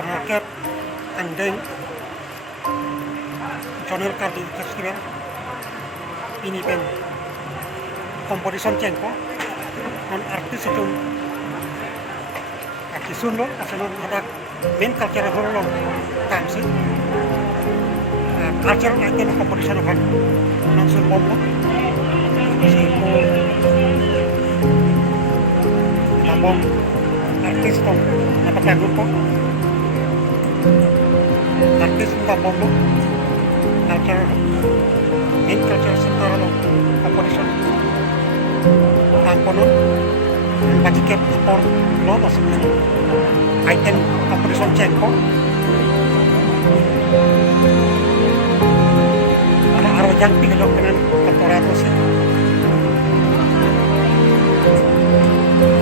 supermarket andeng channel card festival ini pen competition cengko non artis itu artisun lo asalun ada main culture lo tamsi culture item competition kan langsung bombo sipo tambong artis tong napapagod po artis tambong lo culture main culture center lo competition tangko nun pajiket sport lo masuk item competition cengko araw jang pinilog dengan kantorato sih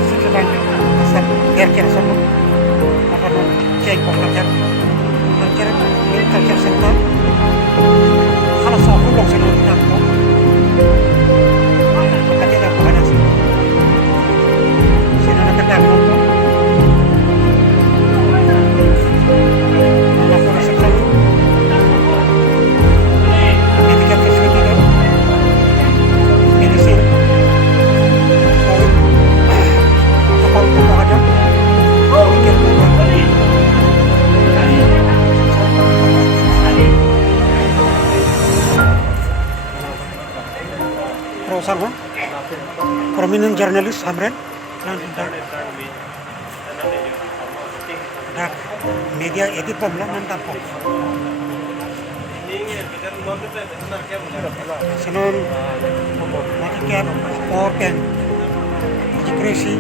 sekitar asal kira-kira sama apa nun cengko culture main culture center kalau soal long sih nun tangko tapi ada apa sih sih nana kedang nonton sama prominent jurnalis Hamren dak media edit pemla mantap kok senon makikat or pen jikresi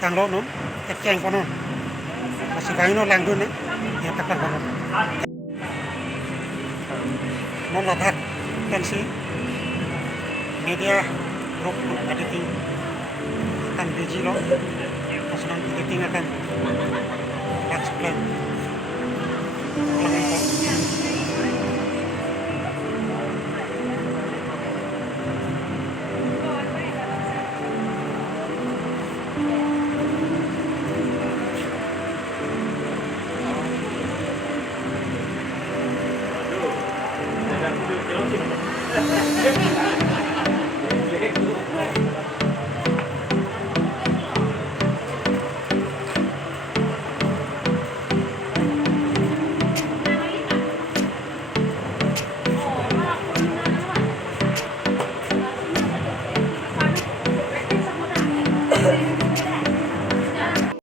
tanglo non keceng kono masih kaino langdun ya tekan kono non latak pensi media grup editing kan biji lo